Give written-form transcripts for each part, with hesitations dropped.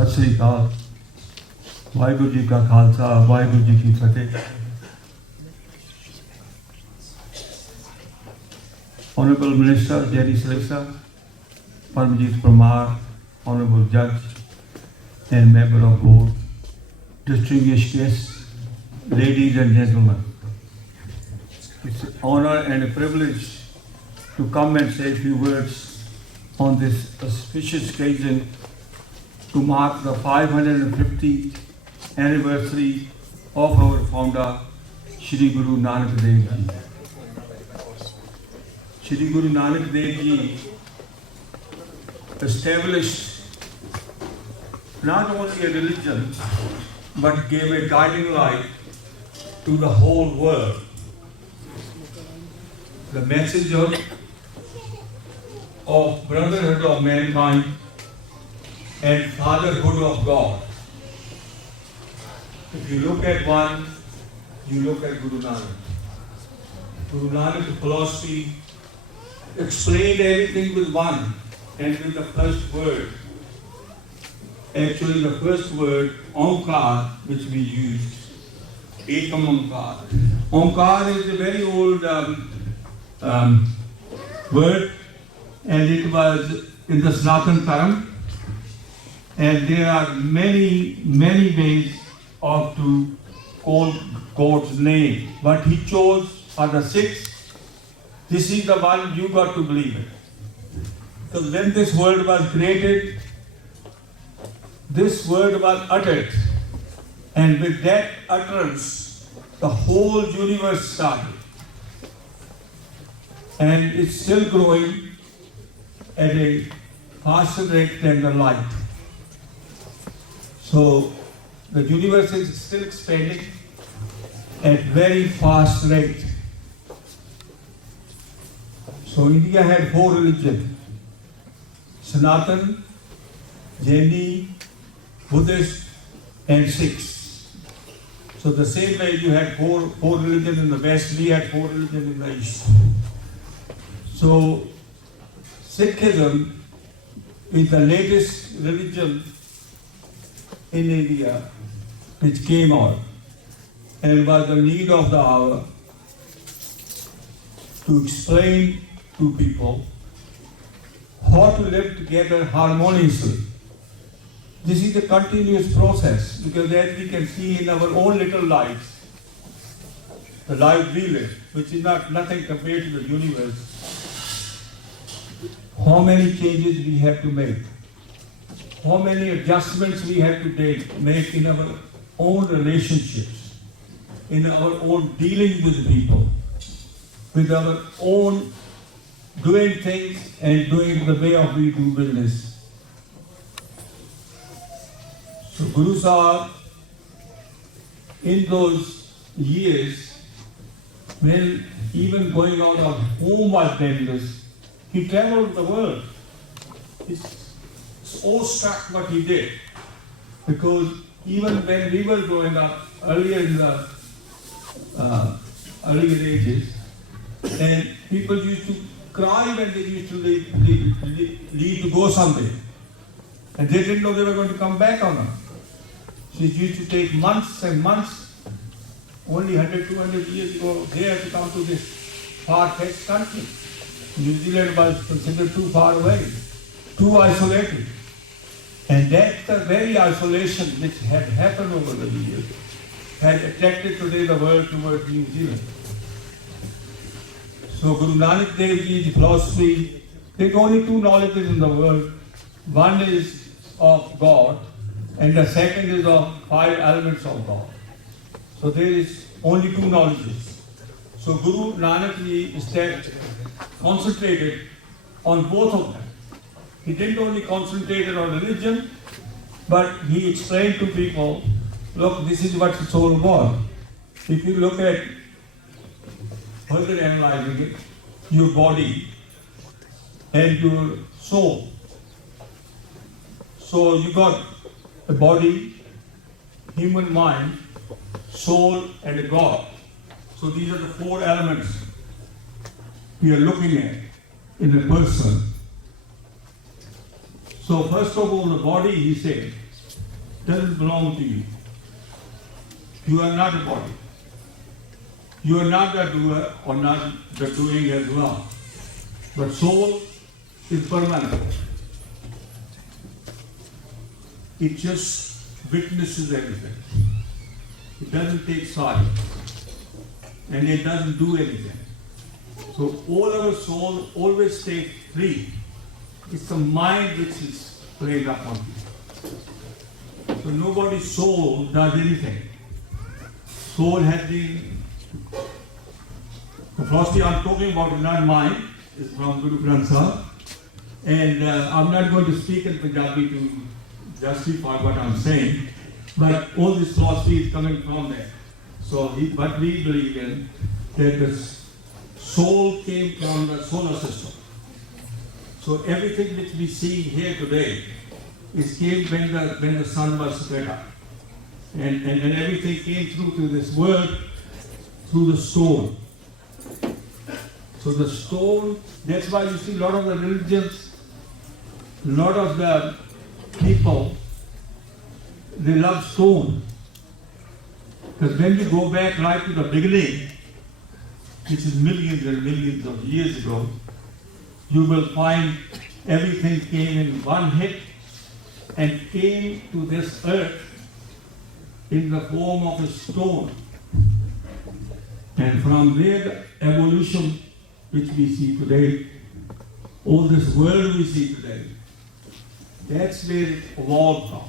ਸਤਿ ਸ੍ਰੀ ਅਕਾਲ। ਵਾਹਿਗੁਰੂ ਜੀ ਕਾ ਖਾਲਸਾ, ਵਾਹਿਗੁਰੂ ਜੀ ਕੀ ਫਤਿਹ। Honorable Minister Jenny Selesa, Paramjit Parmar, Honorable Judge and Member of Board, distinguished guests, ladies and gentlemen. It's an honor and a privilege to come and say a few words on this auspicious occasion to mark the 550th anniversary of our founder, Shri Guru Nanak Dev Ji. Shri Guru Nanak Dev Ji established not only a religion but gave a guiding light to the whole world. The message of brotherhood of mankind and fatherhood of God. If you look at one, you look at Guru Nanak. Guru Nanak's philosophy explained everything with one and with the first word. Actually, the first word, Omkar, which we used, Ekam Omkar. Omkar is a very old word, and it was in the Sanatana Dharma, and there are many ways of to call God's name, but he chose for the Sikhs, this is the one you got to believe it. Because when this word was created, this word was uttered, and with that utterance, the whole universe started. And it's still growing at a faster rate than the light. So the universe is still expanding at very fast rate. So India had 4 religions: Sanatan, Jaini, Buddhist, and Sikhs. So the same way you had four religions in the West, we had 4 religions in the East. So Sikhism is the latest religion in India which came out and was the need of the hour to explain to people how to live together harmoniously. This is a continuous process, because as we can see in our own little lives, the life we live, which is nothing compared to the universe, how many changes we have to make, how many adjustments we have to make in our own relationships, in our own dealing with people, with our own doing things and doing the way of we do business. So Guru Sahib, in those years, when even going out of home was dangerous, he traveled the world. He's so struck what he did, because even when we were growing up earlier in the earlier ages, and people used to cry when they used to leave to go somewhere, and they didn't know they were going to come back or not. So it used to take months and months, only 100-200 years ago, they had to come to this far-fetched country. New Zealand was considered too far away, too isolated. And that's the very isolation which had happened over the years, had attracted today the world towards New Zealand. So Guru Nanak Dev Ji's philosophy, there are only 2 knowledges in the world. One is of God, and the second is of 5 elements of God. So there is only 2 knowledges. So Guru Nanak Ji concentrated on both of them. He didn't only concentrate on religion, but he explained to people, look, this is what it's all about. If you look at further analyzing it, your body and your soul. So you got a body, human mind, soul, and a God. So these are the 4 elements we are looking at in a person. So first of all, the body, he said, doesn't belong to you. You are not a body. You are not the doer or not the doing as well. But soul is permanent. It just witnesses everything. It doesn't take side. And it doesn't do anything. So all our soul always stays free. It's the mind which is playing up on you. So nobody's soul does anything. Soul has been, the philosophy I'm talking about is not mine, it's from Guru Granth Sahib. And I'm not going to speak in Punjabi to justify what I'm saying, but all this philosophy is coming from there. So what we believe in, that the soul came from the solar system. So everything which we see here today is came when the sun was spread up. And everything came through to this world through the stone. So the stone, that's why you see a lot of the religions, a lot of the people, they love stone. Because when you go back right to the beginning, which is millions and millions of years ago, you will find everything came in one hit and came to this earth in the form of a stone. And from there, the evolution which we see today, all this world we see today, that's where it evolved from.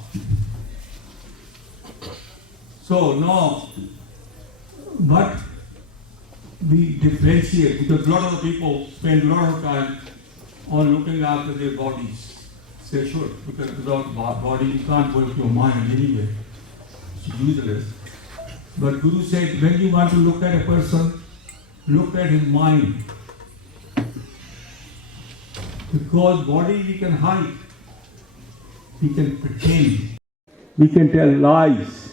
So now, what we differentiate, because a lot of people spend a lot of time on looking after their bodies. They should, because without body you can't work your mind anyway. It's useless. But Guru said, when you want to look at a person, look at his mind. Because body we can hide, we can pretend, we can tell lies,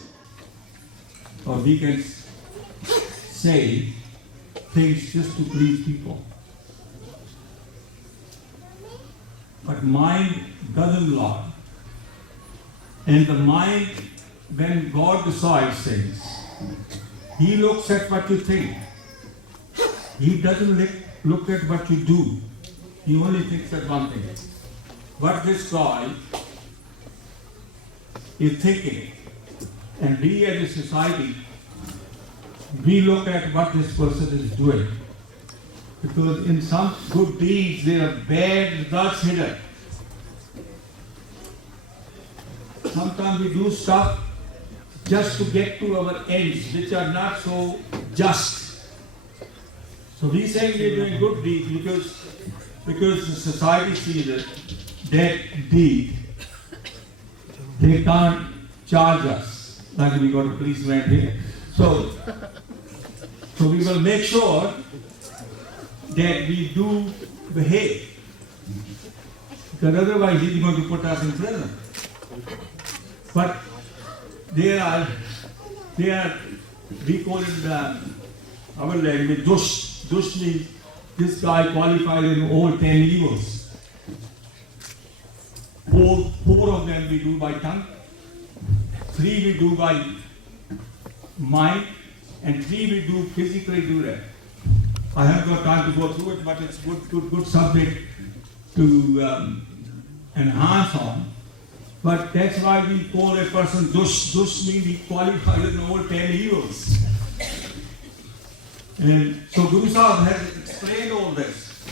or we can say things just to please people. But mind doesn't lie. And the mind, when God decides things, He looks at what you think. He doesn't look at what you do. He only thinks at one thing. What this guy is thinking. And we as a society, we look at what this person is doing. Because in some good deeds, there are bad results hidden. Sometimes we do stuff just to get to our ends, which are not so just. So we say we're doing good deeds because the society sees it, that deed, they can't charge us, like we got a policeman here. So we will make sure that we do behave, because otherwise he's going to put us in prison. But they are, we call it our language, dush. Dush means this guy qualified in all 10 evils. Four of them we do by tongue, 3 we do by mind, and 3 we do physically do that. I haven't got time to go through it, but it's good subject to enhance on. But that's why we call a person dush. Dush means he qualifies in all 10 evils. And so Guru Sahib has explained all this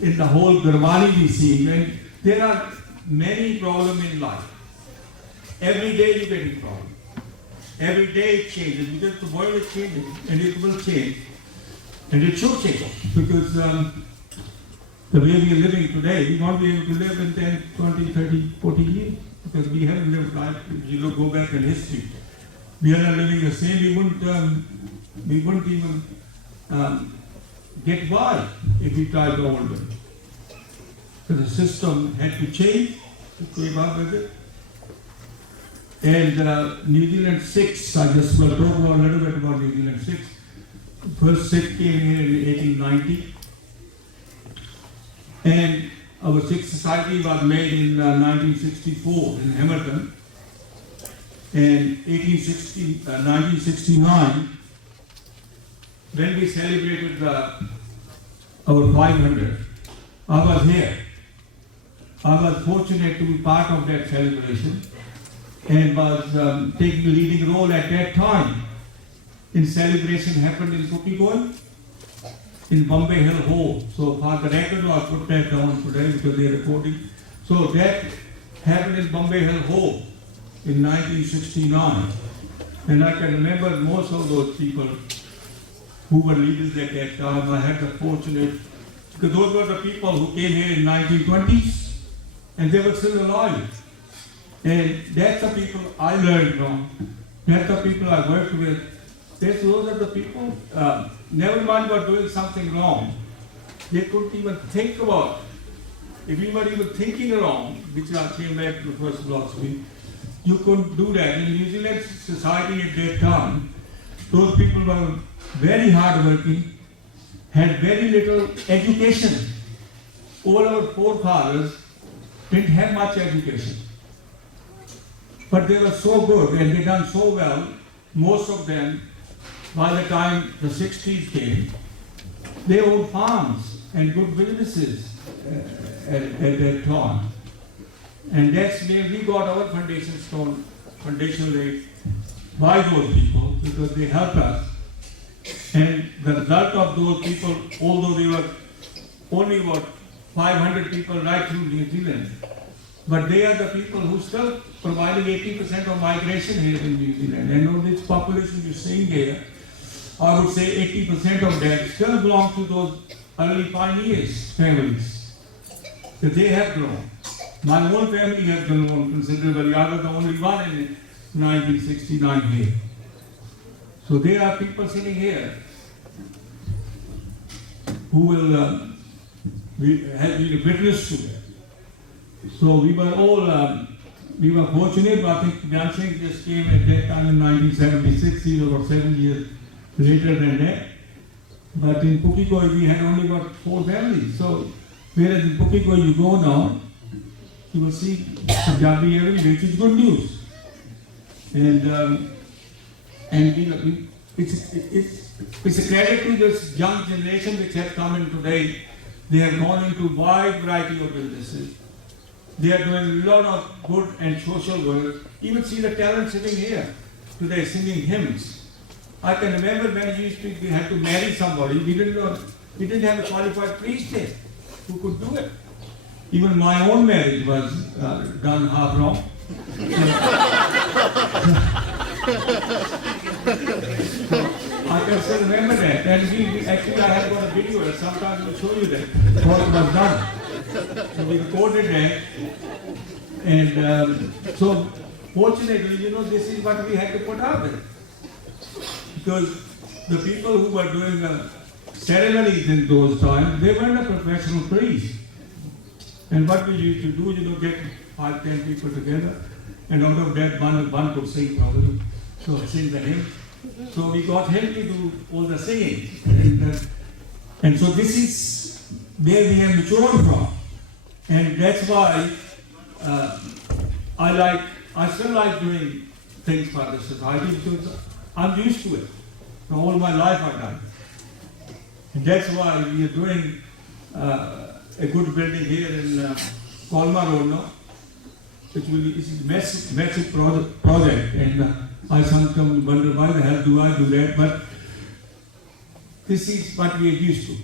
in the whole Gurbani we see. And there are many problems in life. Every day you're getting problems. Every day it changes, because the world is changing and it will change. And it should change, because the way we are living today, we won't be able to live in 10, 20, 30, 40 years, because we haven't lived life. If you go back in history, we are not living the same. We wouldn't even get by if we tried to hold it. So the system had to change to keep up with it. And New Zealand Sikhs, I just will talk a little bit about New Zealand Sikhs. First Sikh came here in 1890. And our Sikh society was made in 1964 in Hamilton. in 1969, when we celebrated our 500, I was here. I was fortunate to be part of that celebration and was taking a leading role at that time. In celebration happened in Papatoetoe, in Bombay Hill Hall. So for the record, I'll put that down today because they're recording. So that happened in Bombay Hill Hall in 1969. And I can remember most of those people who were leaders at that time. I had the fortunate, because those were the people who came here in 1920s and they were still alive. And that's the people I learned from. That's the people I worked with. Those are the people, never mind about doing something wrong. They couldn't even think about it. If you were even thinking wrong, which I came back to the first philosophy, you couldn't do that. In New Zealand society at that time, those people were very hardworking, had very little education. All our forefathers didn't have much education. But they were so good and they done so well, most of them, by the time the 60s came, they owned farms and good businesses at that time. And that's where we got our foundation stone, foundation laid by those people because they helped us. And the result of those people, although they were only about 500 people right through New Zealand, but they are the people who still providing 80% of migration here in New Zealand. And all this population you're seeing here, I would say 80% of that still belong to those early pioneers, families. So they have grown. My own family has grown considerably. I was the only one in 1969 here. So there are people sitting here who will have been a witness to that. So we were all, we were fortunate, but I think Jan Singh just came at that time in 1976, he was about 7 years later than that. But in Pukikoi we had only got 4 families. So whereas in Pukikoi you go now, you will see Punjabi everywhere, which is good news. And it's a credit to this young generation which has come in today. They have gone into wide variety of businesses. They are doing a lot of good and social work. Even see the talent sitting here today singing hymns. I can remember when we had to marry somebody, we didn't have a qualified priest here who could do it. Even my own marriage was done half wrong. I can still remember that. And actually I have got a video, and sometimes we'll show you that, what was done. So we recorded that. And so fortunately, this is what we had to put out there. Because the people who were doing the ceremonies in those times, they weren't a professional priest. And what we used to do, get 5-10 people together, and out of that one could sing probably, so sing the hymn. So we got him to do all the singing. And so this is where we have matured from. And that's why I still like doing things for the society because I'm used to it. For all my life I've done. And that's why we are doing a good building here in Colmar Road now, which is a massive project. And I sometimes wonder why the hell do I do that, but this is what we are used to.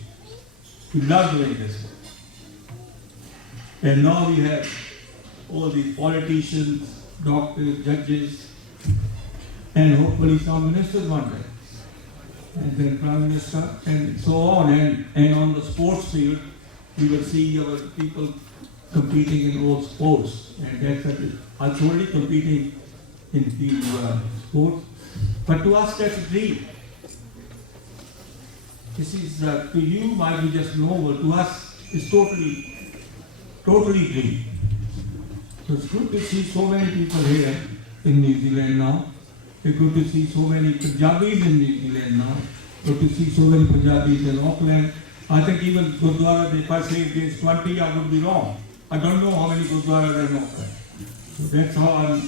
We love doing this. And now we have all these politicians, doctors, judges, and hopefully some ministers one day, and then Prime Minister, and so on. And on the sports field, we will see our people competing in all sports. And that's actually competing in the sports. But to us, that's a dream. This is, to you, might be just novel. To us, it's totally dream. So it's good to see so many people here in New Zealand now. It's good to see so many Punjabis in New Zealand now. Good to see so many Punjabis in Auckland. I think even Gurdwara, if I say there's 20, I would be wrong. I don't know how many Gurdwaras are in Auckland. So that's how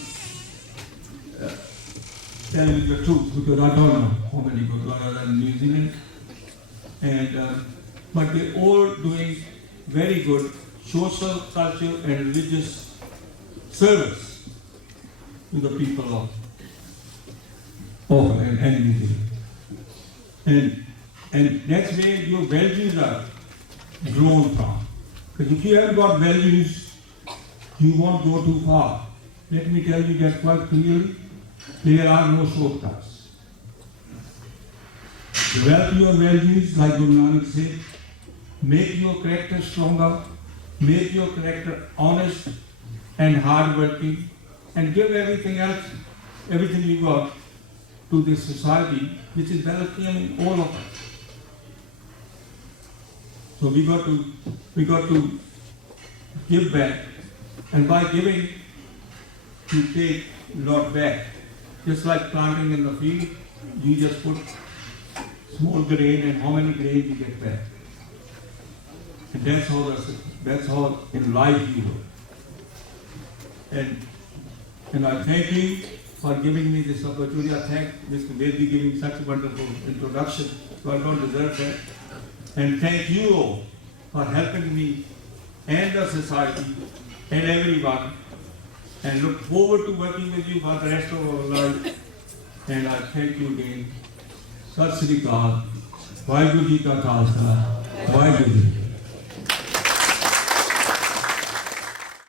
tell you the truth, because I don't know how many Gurdwaras are in New Zealand. And, but they're all doing very good social, cultural and religious service to the people of Auckland and New Zealand. And that's where your values are grown from. Because if you haven't got values, you won't go too far. Let me tell you that quite clearly, there are no shortcuts. Develop your values, like Guru Nanak said, make your character stronger, make your character honest and hardworking, and give everything else, everything you got to this society, which is welcoming all of us. So we got to give back, and by giving, you take a lot back. Just like planting in the field, you just put small grain, and how many grains you get back. And that's how in life you work. And I thank you for giving me this opportunity. I thank Mr. Bedi giving such a wonderful introduction, so I don't deserve that. And thank you all for helping me and the society and everyone. And look forward to working with you for the rest of our life. And I thank you again. Sat Sri Akal. Vaheguru Ji Ka Khalsa. Vaheguru Ji.